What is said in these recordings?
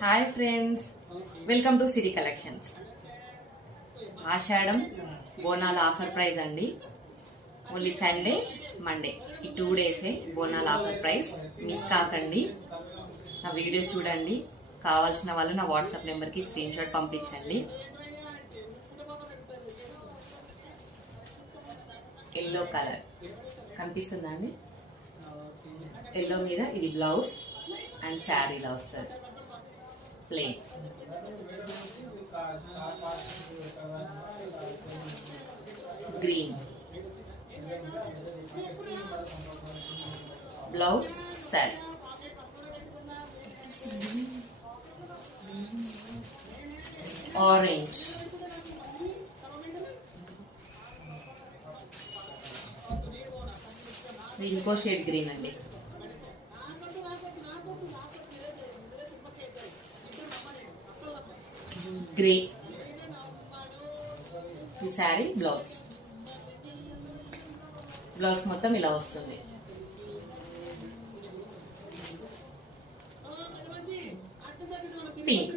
Hi friends, welcome to Siri collections. Ashadam బోనాల offer price అండి. Only Sunday Monday ఈ 2 డేసే బోనాల ఆఫర్ ప్రైస్. మిస్ కాకండి, నా వీడియో చూడండి. కావాల్సిన వాళ్ళు నా వాట్సాప్ నెంబర్కి స్క్రీన్ షాట్ పంపించండి. ఎల్లో కలర్ కనిపిస్తుందా అండి? ఎల్లో మీద ఇది బ్లౌజ్ అండ్ శారీలో వస్తుంది plain. Green blouse sari. Orange, ఇంకో షేడ్ గ్రీన్ అండి. గ్రే ఈ శారీ బ్లౌజ్ మొత్తం ఇలా వస్తుంది. పింక్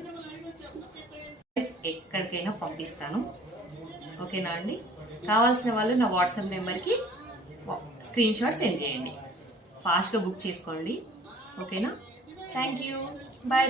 ఎక్కడికైనా పంపిస్తాను, ఓకేనా అండి? కావాల్సిన వాళ్ళు నా వాట్సాప్ నెంబర్కి స్క్రీన్ షాట్ సెండ్ చేయండి. ఫాస్ట్గా బుక్ చేసుకోండి, ఓకేనా? Thank you, bye.